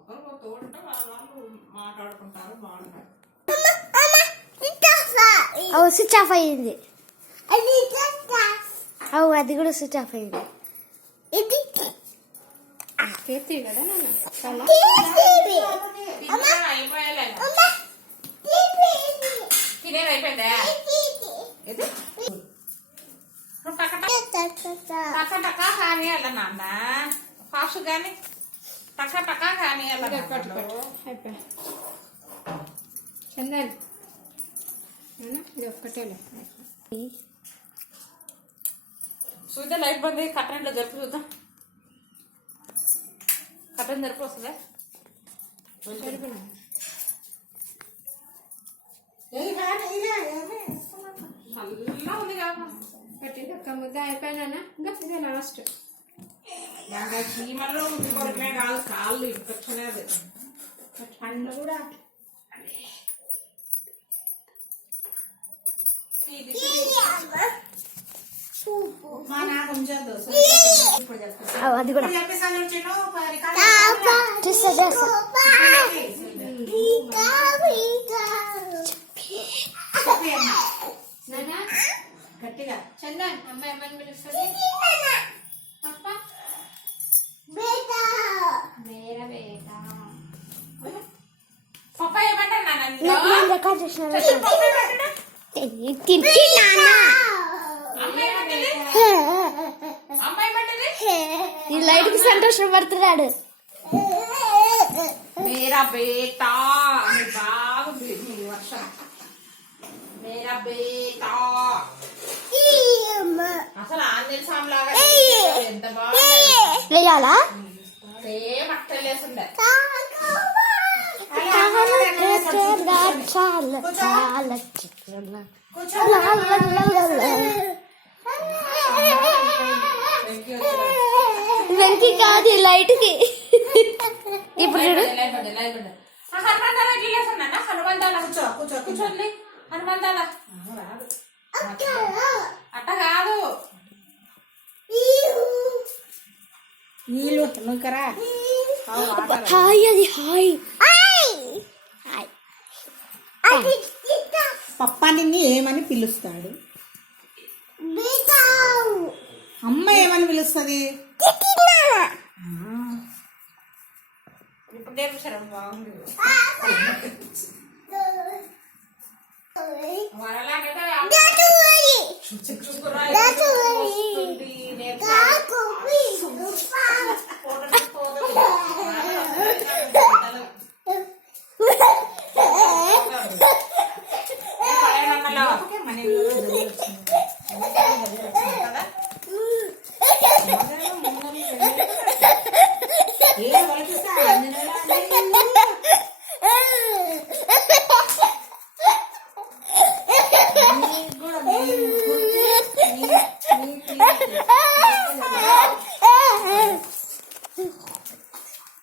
ఒకరు తోడుంటే వాళ్ళు మాట్లాడుకుంటారు, బాగుంటారు. స్విచ్ ఆఫ్ అయ్యింది. అది కూడా స్విచ్ ఆఫ్ అయ్యింది. తినేది అయిపోయిందా? టకా టకా కానీ అలా నాన్న ఫాస్ట్ కానీ టకా టకా కానీ అలా చందన్ ఇది ఒక్కటేలే. చూద్దా లైట్ బంద్ కట్టంలో జరిపి చూద్దాం. కట్టన్ జరిపి వస్తుందా? చల్లగా ఉంది కాదు పెట్టింది ఒక్క ముద్ద అయిపోయినా ఇంకా ఇదే లాస్ట్. చీమల్లో ఉంది కొరకనే కాదు, కాళ్ళు ఇన్ఫెక్షన్ అది పండ్లు కూడా అది కూడా గట్టిగా. చందన్ అమ్మ ఏమని పిలుస్తుంది? పప్పా మేరా బేటా. పప్ప ఏమంటారు నాన్న? ఈ లైట్ కి సంతోషం పడుతున్నాడు. మేరా బేటా బాగుంది మీ వర్షం. మేరా బేటా అసలు ఆంజనేయ స్వామి లాగా ఎంత బాగుంది. లేయాలా? సేమ్ అట్టలేసుండే. చాలా వెంకి కాదు లైట్ కి. ఇప్పుడు చూడు హనుమంతాల కూర్చోండి. హనుమంతాల అట్ట కాదు నీళ్ళు నువ్వుకరా. హాయ్ అది హాయ్. పప్పా నిన్ను ఏమని పిలుస్తాడు? అమ్మ ఏమని పిలుస్తుంది? ఇప్పుడు నేర్పించారు బాగుంది.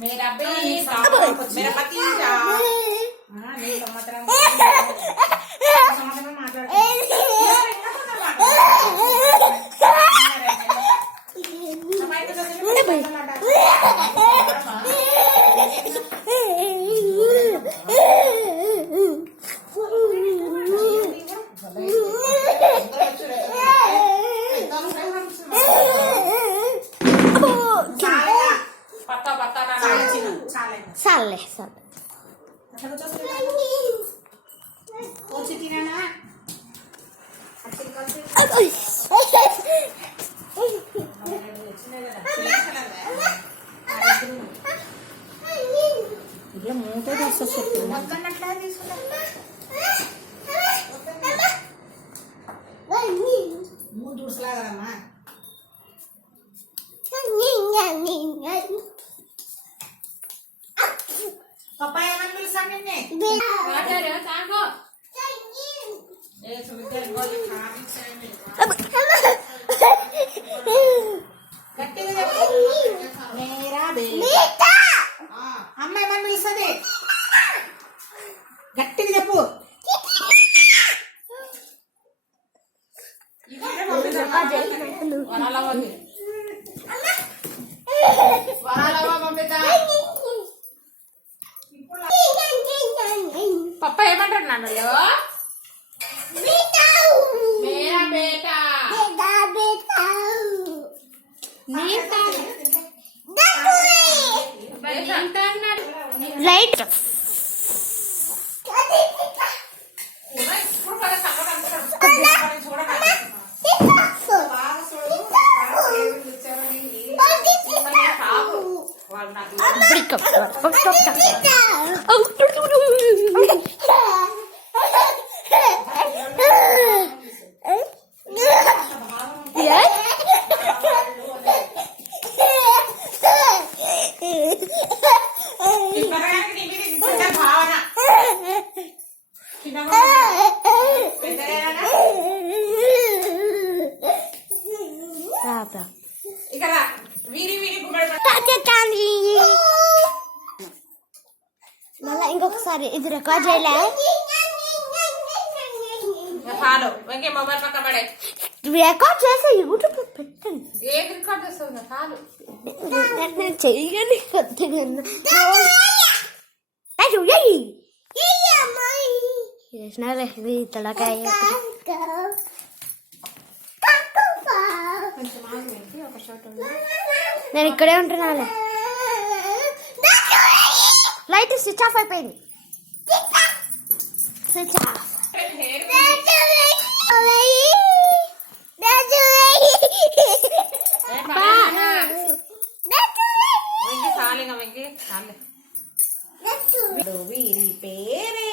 मेरा बेटा मेरा भतीजा नहीं समाचार చాలే చాలే ఇట్లా మూట తీసుకొచ్చి మూడు దూసలాగదమ్మా. పప్పా ఏమని పిలుస్తాను నిన్నే? గట్టిగా చెప్పు. మేరా బేటా. అమ్మ ఏమని పిలుస్తుంది? గట్టిగా చెప్పు. నాన్నలో మేరా బేటా నీతా నీతా అన్నాడు. లైట్ భావన ఇక్కడ వీరి వీరి మళ్ళా ఇంకొకసారి ఇది రికార్డ్ చేయలే ఫాలో వెంకీ మొబైల్ పక్క పడే రికార్డ్ చేస్తే యూట్యూబ్ లో పెట్టండి. ఏది రికార్డ్ చేస్తుంది ఫాలో నేను చెయ్యని చేసినాలే తలకాయ నేను ఇక్కడే ఉంటున్నాలే. లైట్ స్విచ్ ఆఫ్ అయిపోయింది. Switch off. వెంకీ సాలిగా వెంకీ సాలే వీరి పేరే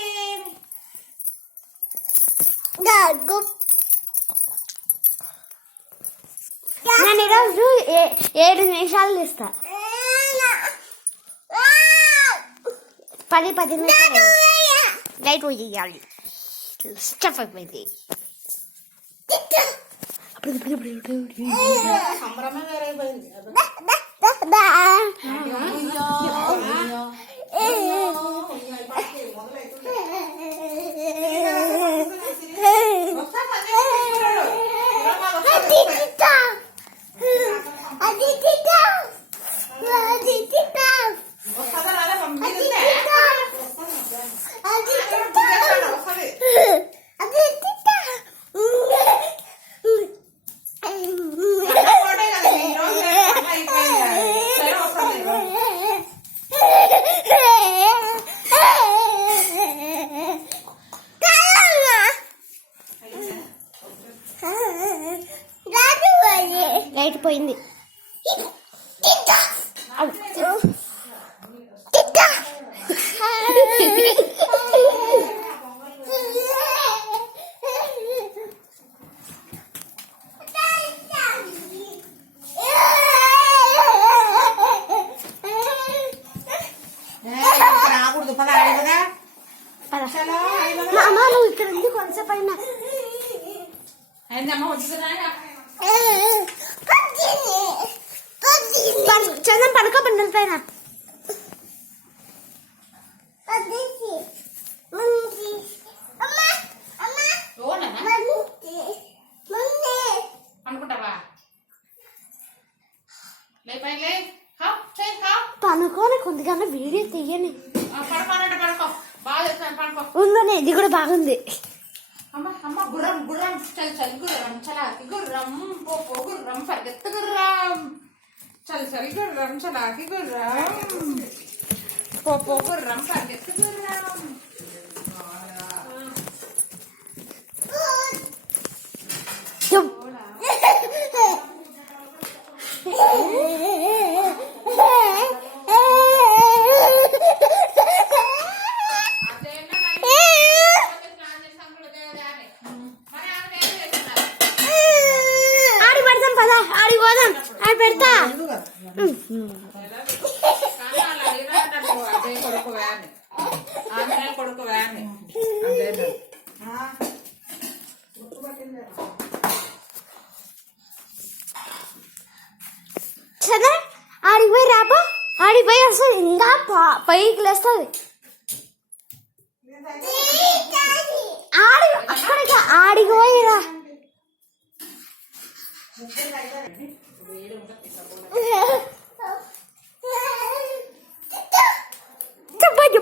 నేను ఈరోజు 7 నిమిషాలు తీస్తా. 10 నిమిషాలు లైట్ పోయాలి. స్టఫ్ అయిపోయింది. సంబరమే వేరైపోయింది. లైట్ పోయింది. రాకూడదు పద కదా అమ్మ నువ్వు ఇక్కడ ఉంది కొంచెంసేపు అయినా. అయిందమ్మ వద్దు కదా చందం పడుకో బండల పైన. అనుకుంటావా పనుకోని కొద్దిగా వీడియో తీయని పడుకోనంటే పడుకో బాగా చేస్తాను పడుకో ఉందని ఇది కూడా బాగుంది. అమ్మ అమ్మ గుర్రం గుర్రం చల్ చల్ గుర్రం చలాకి గుర్రం పోపో గుర్రం పరిగెత్తు గుర్రం చల్ చల్ గుర్రం చలాకి గుర్రం పోపో గుర్రం పరిగెత్తు గుర్రం ఆడి పెడతాం పదా ఆడి పోదాం ఆడి పెడతా. కొడుకు వ్యాన్ చదా ఆడికి పోయి రాపా. ఆడికి పోయి వస్తుంది ఇంకా పైకి లేస్తుంది. అక్కడికి ఆడికి పోయిరా. చెప్పండి